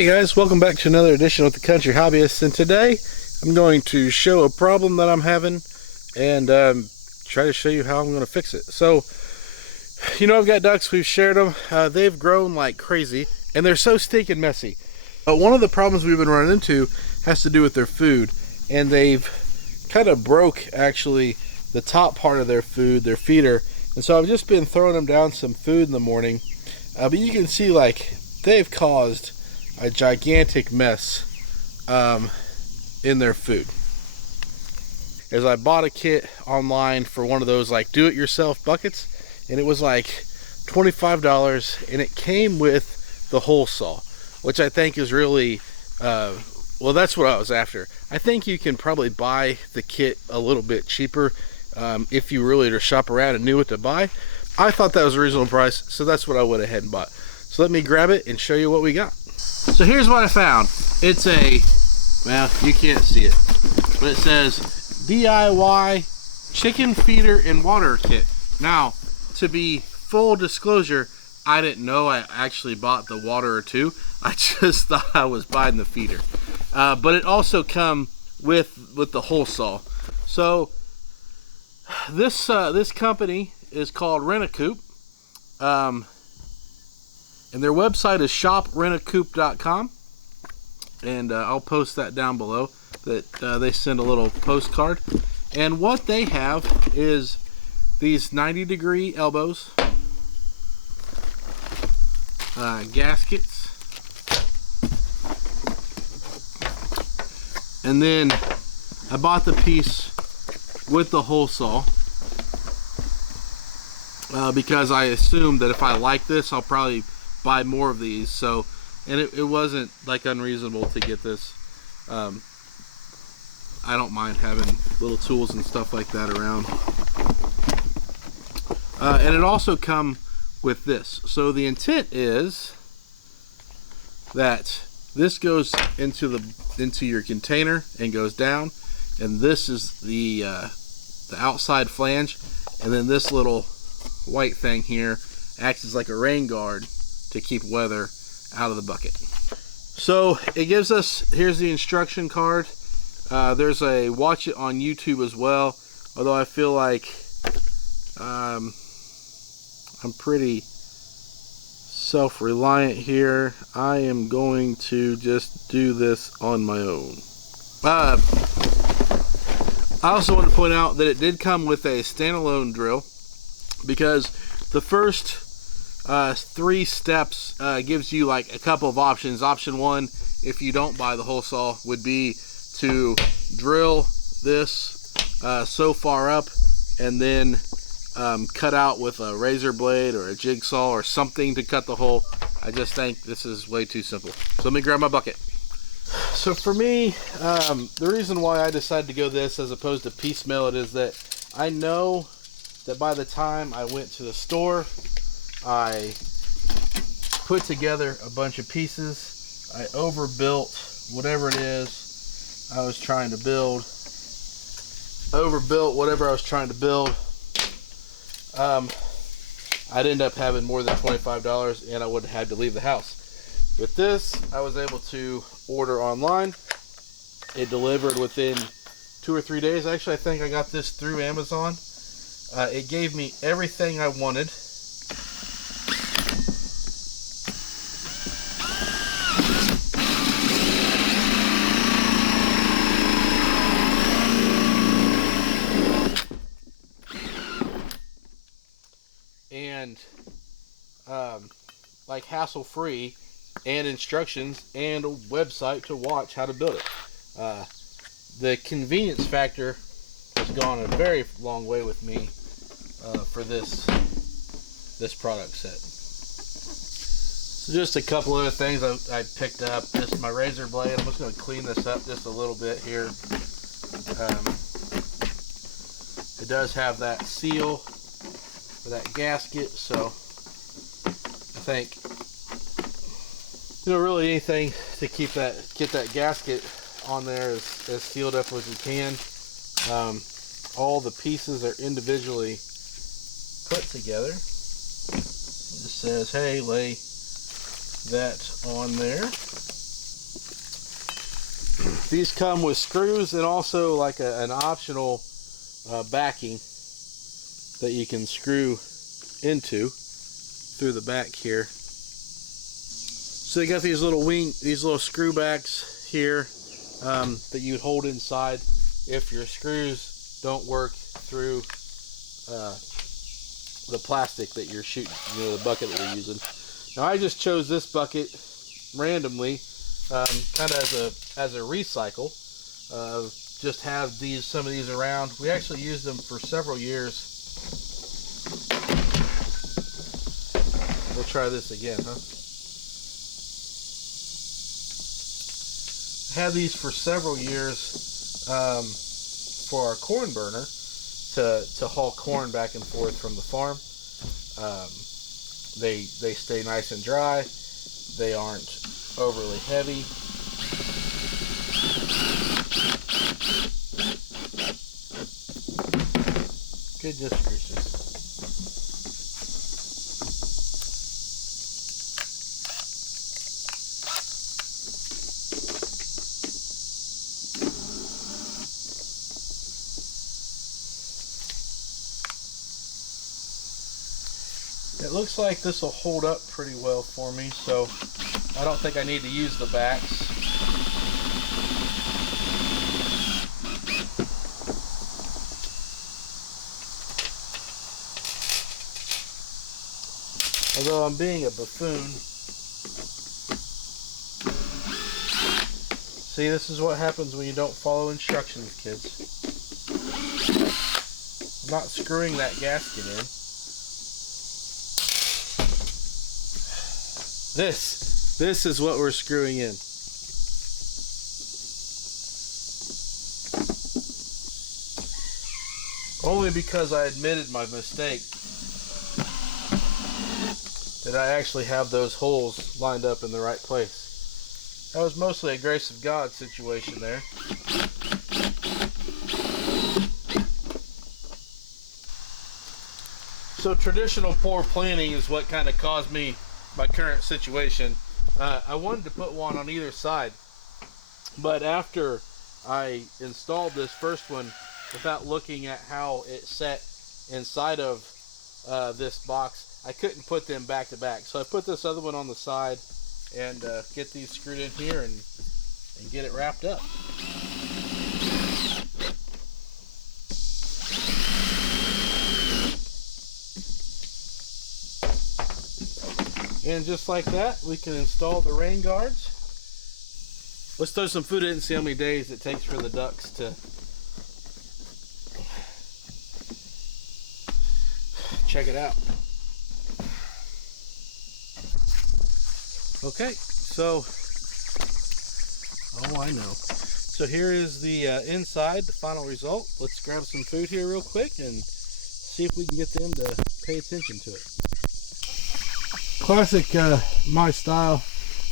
Hey guys, welcome back to another edition with the Country Hobbyist, and today I'm going to show a problem that I'm having and try to show you how I'm going to fix it. So, I've got ducks, we've shared them, they've grown like crazy and they're so stinking messy. One of the problems we've been running into has to do with their food, and they've kind of broke actually the top part of their food, their feeder, and so I've just been throwing them down some food in the morning, but you can see like they've caused a gigantic mess in their food. As I bought a kit online for one of those like do-it-yourself buckets, and it was like $25, and it came with the hole saw, which I think is really well, that's what I was after. I think you can probably buy the kit a little bit cheaper if you really to shop around and knew what to buy. I thought that was a reasonable price, so that's what I went ahead and bought. So let me grab it and show you what we got. So here's what I found. It's well, you can't see it, but it says DIY chicken feeder and water kit. Now, to be full disclosure, I didn't know I actually bought the water or two. I just thought I was buying the feeder. But it also come with the hole saw. So this company is called RentACoop. And their website is shoprentacoop.com, and I'll post that down below. That they send a little postcard, and what they have is these 90-degree elbows, gaskets, and then I bought the piece with the hole saw because I assumed that if I like this, I'll probably buy more of these. So, and it wasn't like unreasonable to get this. I don't mind having little tools and stuff like that around. And it also come with this. So the intent is that this goes into your container and goes down, and this is the outside flange, and then this little white thing here acts as like a rain guard to keep weather out of the bucket. So it gives us, here's the instruction card. There's a watch it on YouTube as well, although I feel like I'm pretty self-reliant here. I am going to just do this on my own. I also want to point out that it did come with a standalone drill, because the first 3 steps gives you like a couple of options. Option 1, if you don't buy the hole saw, would be to drill this so far up and then cut out with a razor blade or a jigsaw or something to cut the hole. I just think this is way too simple. So let me grab my bucket. So for me, the reason why I decided to go this as opposed to piecemeal it is that I know that by the time I went to the store, I put together a bunch of pieces. I overbuilt whatever it is I was trying to build. Overbuilt whatever I was trying to build. I'd end up having more than $25, and I would have had to leave the house. With this, I was able to order online. It delivered within 2 or 3 days. Actually, I think I got this through Amazon. It gave me everything I wanted. And like hassle-free, and instructions and a website to watch how to build it. The convenience factor has gone a very long way with me for this product set. So just a couple other things I picked up. Just my razor blade. I'm just going to clean this up just a little bit here. It does have that seal for that gasket, so I think really anything to get that gasket on there as sealed up as you can. All the pieces are individually put together. It says, hey, lay that on there. These come with screws and also like an optional backing that you can screw into through the back here. So you got these little screw backs here that you would hold inside if your screws don't work through the plastic that you're shooting, the bucket that we're using. Now I just chose this bucket randomly, kind of as a recycle. Just have some of these around. We actually used them for several years. We'll try this again, huh? Had these for several years for our corn burner to haul corn back and forth from the farm. They stay nice and dry. They aren't overly heavy. Goodness gracious. It looks like this will hold up pretty well for me, so I don't think I need to use the backs. Although I'm being a buffoon. See, this is what happens when you don't follow instructions, kids. I'm not screwing that gasket in. This is what we're screwing in. Only because I admitted my mistake did I actually have those holes lined up in the right place. That was mostly a grace of God situation there. So traditional poor planning is what kind of caused me my current situation. I wanted to put one on either side, but after I installed this first one without looking at how it set inside of this box, I couldn't put them back to back. So I put this other one on the side and get these screwed in here and get it wrapped up. And just like that, we can install the rain guards. Let's throw some food in and see how many days it takes for the ducks to check it out. Okay, so, oh, I know. So here is the inside, the final result. Let's grab some food here real quick and see if we can get them to pay attention to it. Classic my style,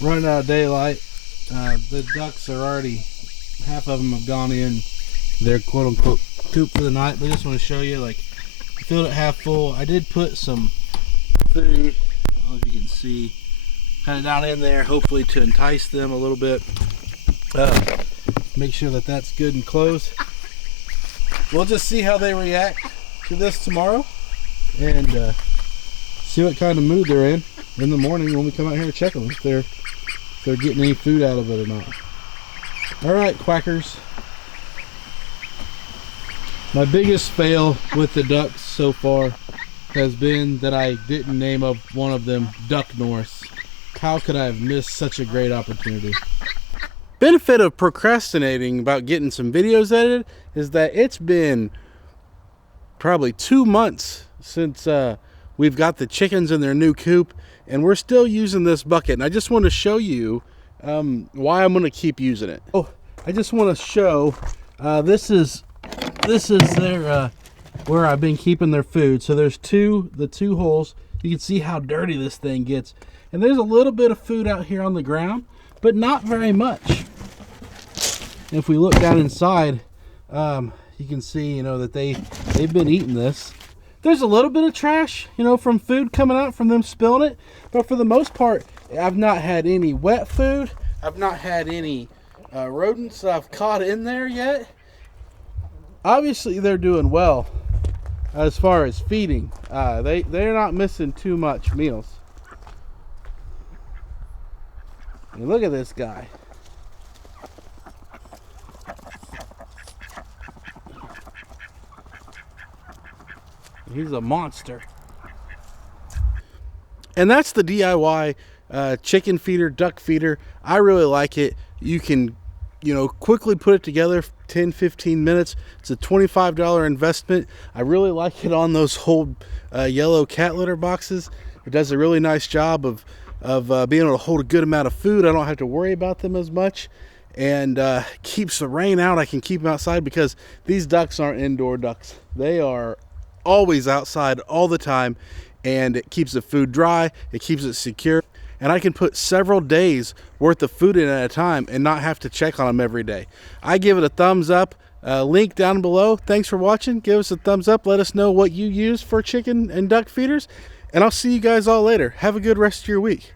running out of daylight. The ducks are already, half of them have gone in their quote-unquote coop for the night, but I just want to show you, like, I filled it half full. I did put some food, I don't know if you can see, kind of down in there, hopefully to entice them a little bit. Make sure that that's good and closed. We'll just see how they react to this tomorrow and see what kind of mood they're in the morning when we come out here and check them, if they're getting any food out of it or not. All right, quackers. My biggest fail with the ducks so far has been that I didn't name up one of them Duck Norris. How could I have missed such a great opportunity? Benefit of procrastinating about getting some videos edited is that it's been probably 2 months since we've got the chickens in their new coop, and we're still using this bucket. And I just want to show you why I'm going to keep using it. Oh, I just want to show this is their where I've been keeping their food. So there's the two holes. You can see how dirty this thing gets, and there's a little bit of food out here on the ground, but not very much. And if we look down inside, you can see, that they've been eating this. There's a little bit of trash, from food coming out from them spilling it, but for the most part, I've not had any wet food. I've not had any rodents that I've caught in there yet. Obviously they're doing well as far as feeding. They're not missing too much meals. And look at this guy. He's a monster. And that's the DIY chicken feeder, duck feeder. I really like it. You can, quickly put it together, 10-15 minutes. It's a $25 investment. I really like it on those whole yellow cat litter boxes. It does a really nice job of being able to hold a good amount of food. I don't have to worry about them as much, and keeps the rain out. I can keep them outside because these ducks aren't indoor ducks. They are always outside all the time, and it keeps the food dry. It keeps it secure. And I can put several days worth of food in at a time and not have to check on them every day. I give it a thumbs up. Link down below. Thanks for watching. Give us a thumbs up. Let us know what you use for chicken and duck feeders. And I'll see you guys all later. Have a good rest of your week.